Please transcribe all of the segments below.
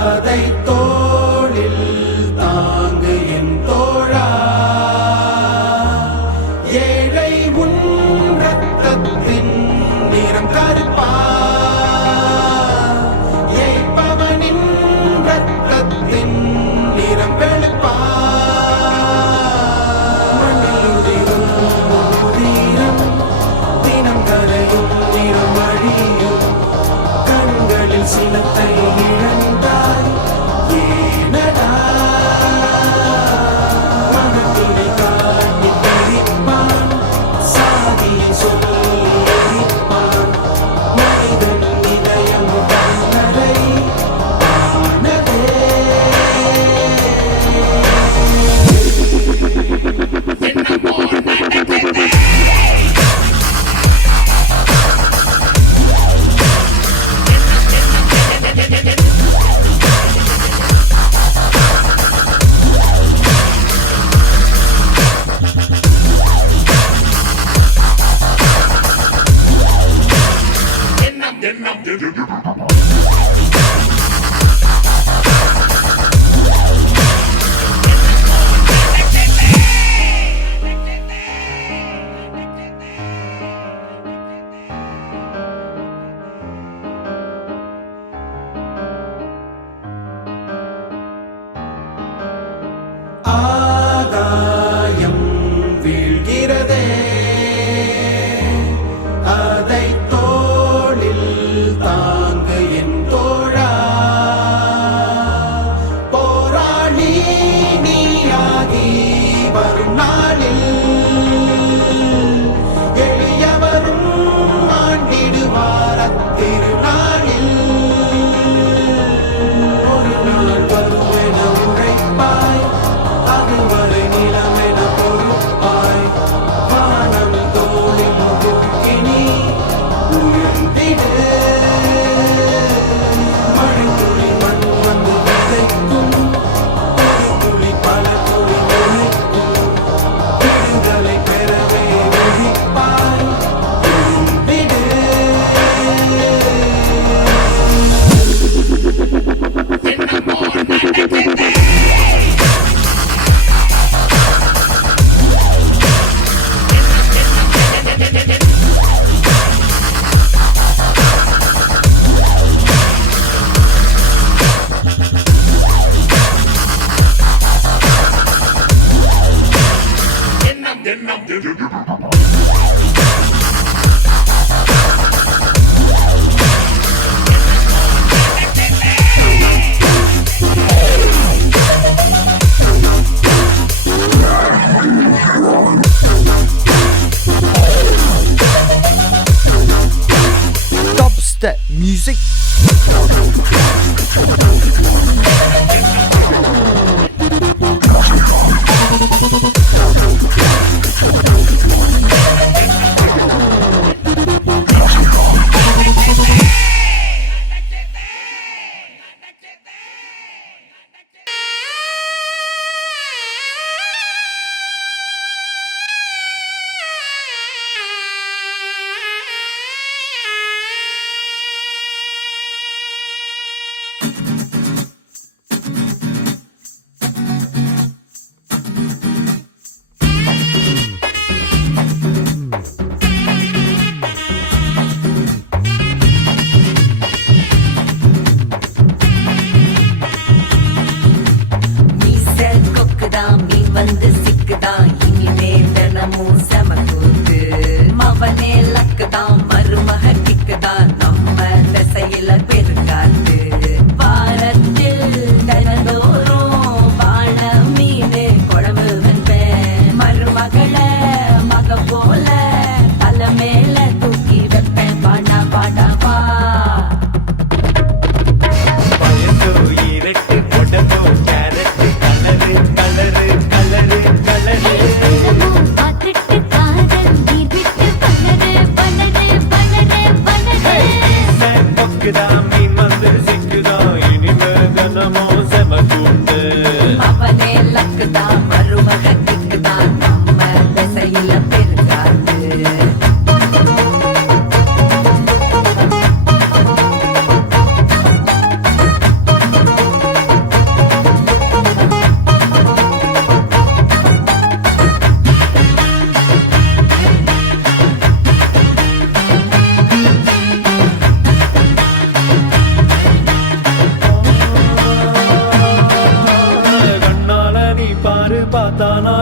அதை தோளில் தாங்கு என் தோழா. ஏழை உன் ரத்தத்தின் நிறம் கருப்பா, ஏய்ப்பவனின் ரத்தத்தின் நிறம் வெளுப்பா. மண்ணில் உதிரும் உதிரம் தினம் கரையும் நிறம் அழியும். கண்களில் சினத்தை இழந்தாய் ஏனடா?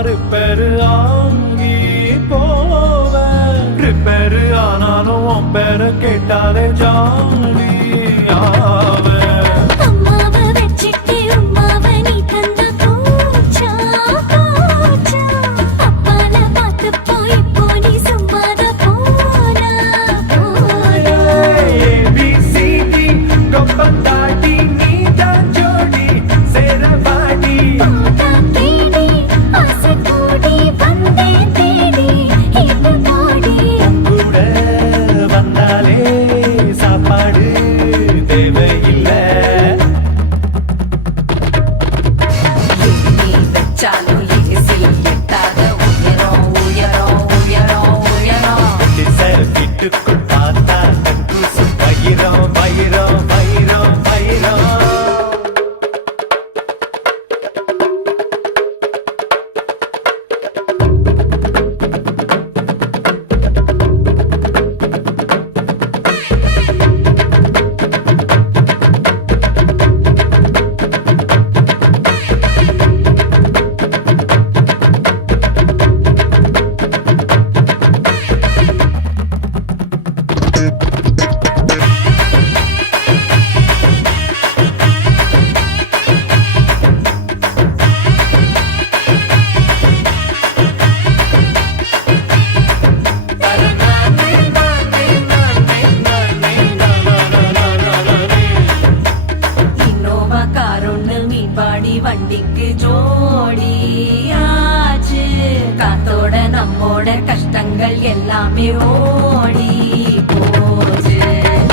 ரிப்பேரு ஆங்கி போவேன். ரிப்பேரு ஆனாலும் உன் பேரை கேட்டாலே ஜாலி ஆவேன். அம்மாவை வச்சிட்டு உம்மாவை நீ தந்தா போச்சா போச்சா. அப்பால பார்த்து போய் போனி சும்மாத போனா போனா. ABCD கொப்பந்தாட்டி நீதான் ஜோடி சேரவாடி. போட்டா தேடி ஆசை கூடி வந்தேன் தேடி இது பாடி. கூட வந்தாலே சாப்பாடு தேவையில்லை. நீ வச்சாலும் ஏசில் எட்டாத உயரம் உயரம் உயரம் உயரம். திசை வீட்டுக்குள் பார்த்தா தக்கூசு பயிரம் பயிரம் பயிரம் பயிரம். இன்னோவா காரொன்னு மீன்பாடி வண்டிக்கு ஜோடி ஆச்சு. காத்தோட நம்மோட கஷ்டங்கள் எல்லாமே ஓடி போச்சு.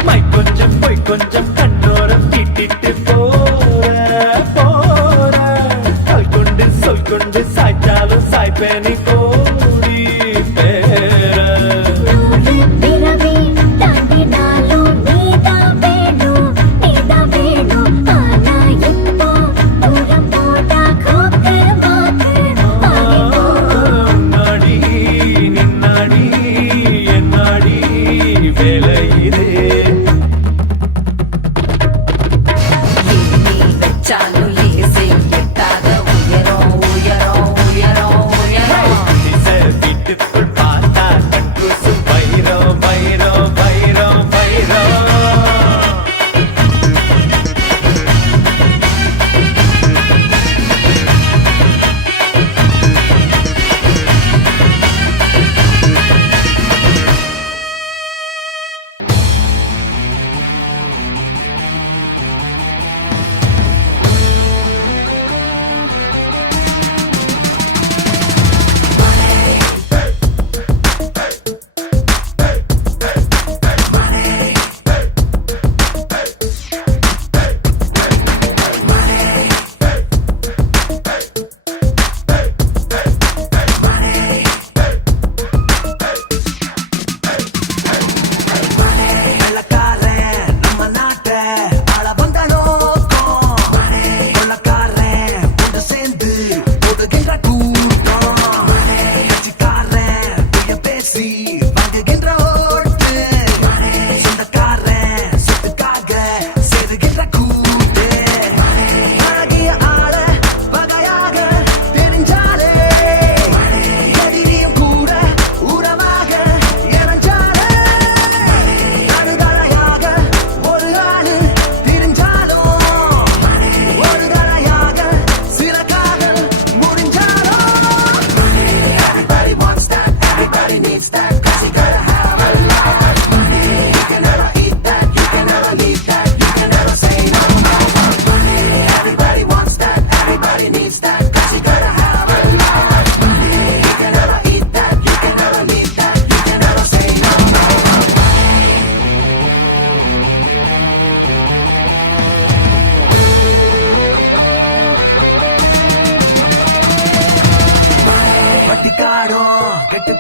மை கொஞ்சம் பொய் கொஞ்சம் கண்ணோரம் தீட்டிட்டு போற போற. சொல் கொண்டு சாய்ச்சாலும் சாய்ப்பேனி கோடி பேர. நூறு பிறவி தாண்டினாலும் நீதான் வேணும் நீதான் வேணும். ஆனா இப்போ தூரம் போட்டா கோக்கு மாக்கு ஆகி போகும். நாடி நின்னாடி என்னாடி வேலை இது. நீ வச்சாலும் ஏசில் எட்டாத உயரம் உயரம் உயரம் உயரம். திசை வீட்டுக்குள் பார்த்தா தக்கூசு பயிரம் பயிரம் பயிரம் பயிரம்.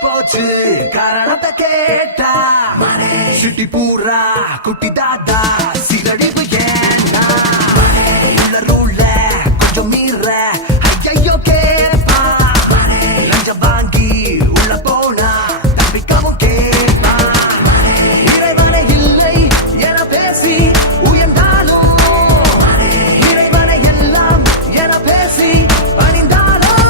போச்சு காரணத்தை கேட்டா சிட்டி பூரா குட்டி தாத்தா சிரடிப்பு ஏன்னா உள்ள ரூல்ல கொஞ்சம் மீற ஐயோ கேப்பா லஞ்சம் வாங்கி உள்ள போனா தப்பிக்கவும் கேப்பா இறைவனை இல்லை என பேசி உயர்ந்தாலும் இறைவனை எல்லாம் என பேசி பணிந்தாலும்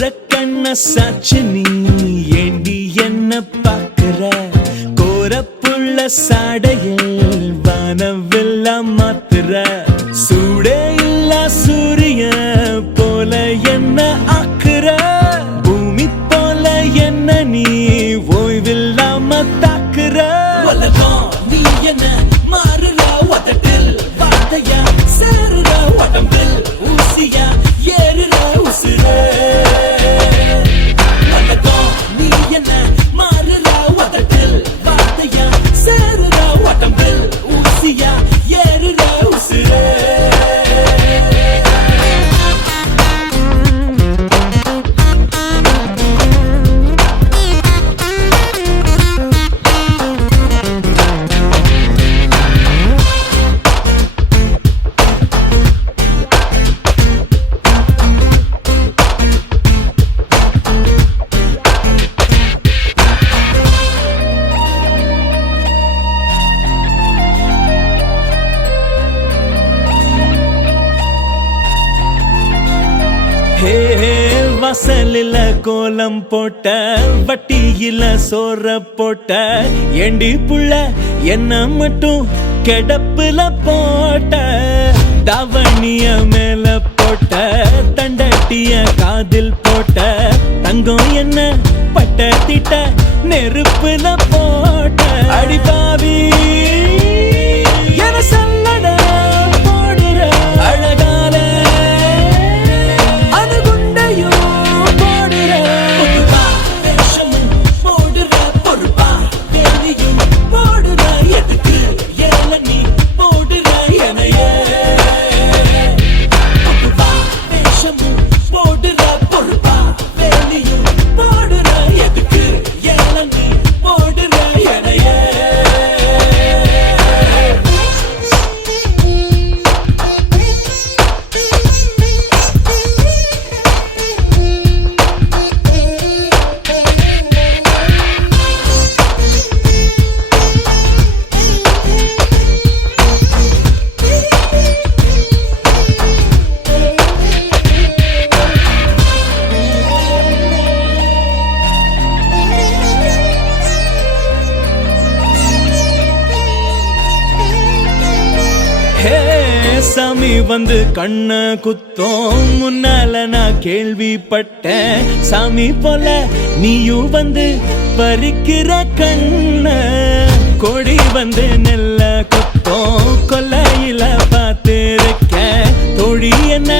ஒரு கண்ண சாச்சு நீ ஏண்டி என்ன பாக்குற கோரப்புள்ள சாடையில் வானவெல்லாம் மாத்துற சூடே இல்ல சூரிய போல என்ன ஆக்குற பூமி போல என்ன நீ ஓய்வில்லாம தாக்குற உலகம் நீ என்ன மாறுற உதட்டில் வார்த்தையா சேருற உடம்பில் ஊசியா ஏறுற உசுர உலகம் நீ என்ன மாறுற உதட்டில் வார்த்தையா சேருற உடம்பில் ஊசியா ஏறுற உசுர வாசலில கோலம் போட்ட வட்டியில சோற போட்ட ஏண்டி புள்ள என்ன மட்டும் கிடப்புல போட்ட தாவணிய மேல போட்ட தண்டட்டிய காதில் போட்ட தங்கம் என்ன பட்ட திட்ட நெருப்புல போட்ட அடிபாவி என சல்லட போடுற அழகால சாமி வந்து கண்ண குத்தோம் முன்னால நான் கேள்விப்பட்டேன் சாமி போல நீயும் வந்து பறிக்கிற கண்ண கொடி வந்து நெல்ல குத்தோம் கொல்லையில பார்த்திருக்க தொழி என்ன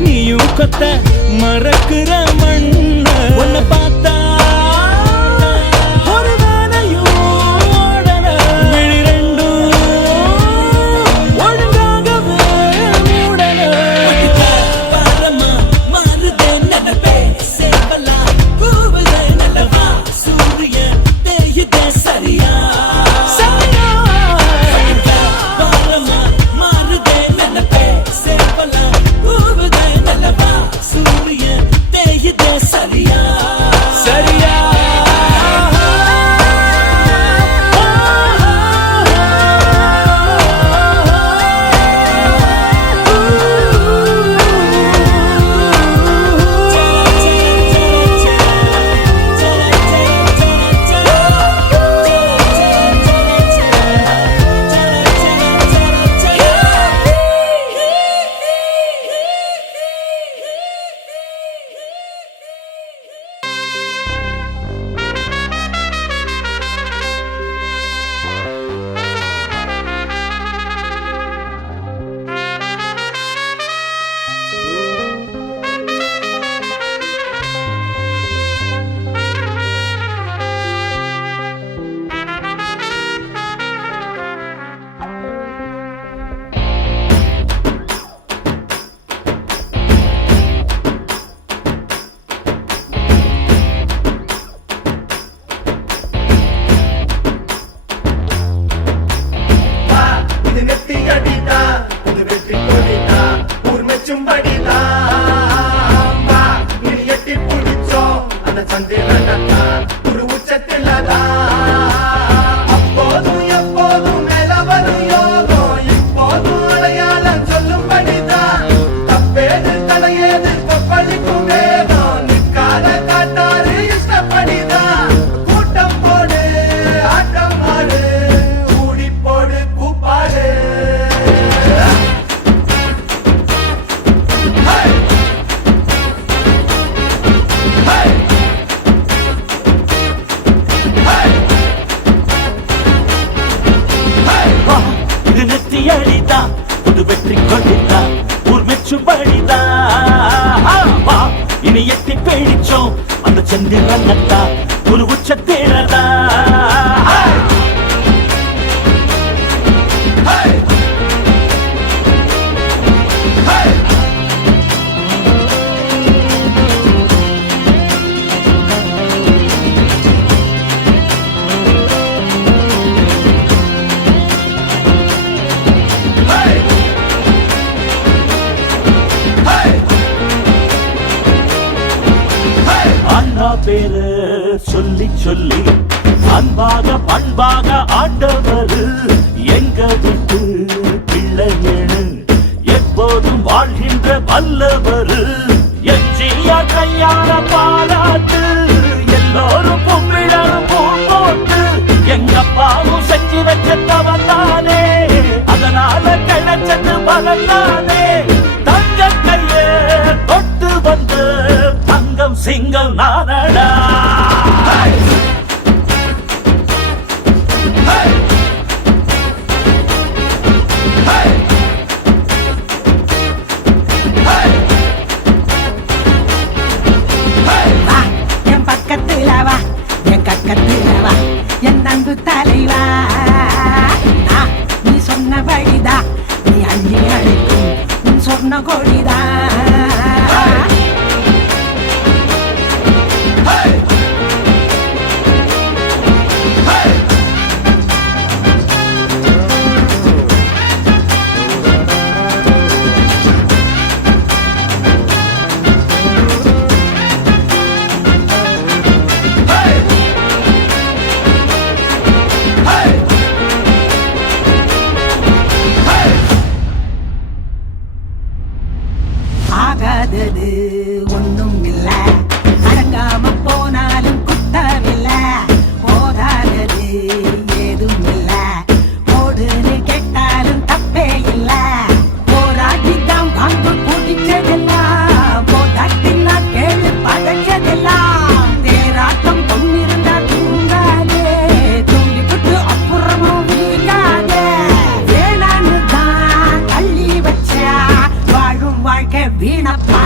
நீயும் கொத்த மறக்கிற மண்ண உன்னை பார்த்தா மூச்சு வழிதான் இனி எட்டி பேடிச்சோம் அந்த சந்திரனத்தா ஒரு உச்சத்தேடதா அண்ணா பேரு சொல்லி சொல்லி அன்பாக பண்பாக ஆண்டவர் எங்க விட்டு பிள்ளையேனு எப்போதும் வாழ்கின்ற வல்லவர் எஞ்சியார் கையான பாராட்டு எல்லோரும் கும்பிடணும் பூங்கோட்டு எங்க அப்பாவும் செஞ்சு வச்ச தவறானே அதனால கிடைச்சது பலனானே தங்க கைய தொட்டு வந்து தங்கம் சிங்கம் நானடா என் பக்கத்துல வா என் கக்கத்துல வா என் அன்பு தலைவா நீ சொன்ன வழிதா நீ அள்ளி அழைக்கும் உன் சொன்ன கொடிதா ஆகாதது ஒன்றும் இல்ல அடங்காம போனாலும் குத்தமில்ல போதாதது ஏதும் இல்ல போடுன்னு கேட்டாலும் தப்பே இல்ல போராட்டிதான் பங்கு பிடிச்சதெல்லாம் போதாட்டினா கேளு படைச்சதெல்லாம் தேராட்டம் கொண்டிருந்தா தூங்காதே தூங்கிவிட்டு அப்புறமும் வீங்காதே வேணான்னு தான் தள்ளி வச்சா வாழும் வாழ்க்கை வீணப்பா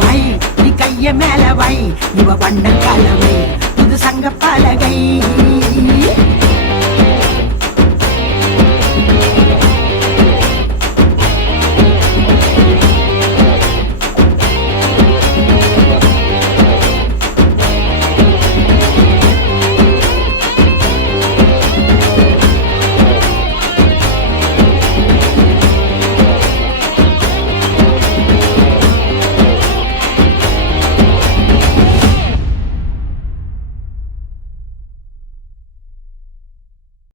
வை நீ கைய மேல வை இவ வண்ண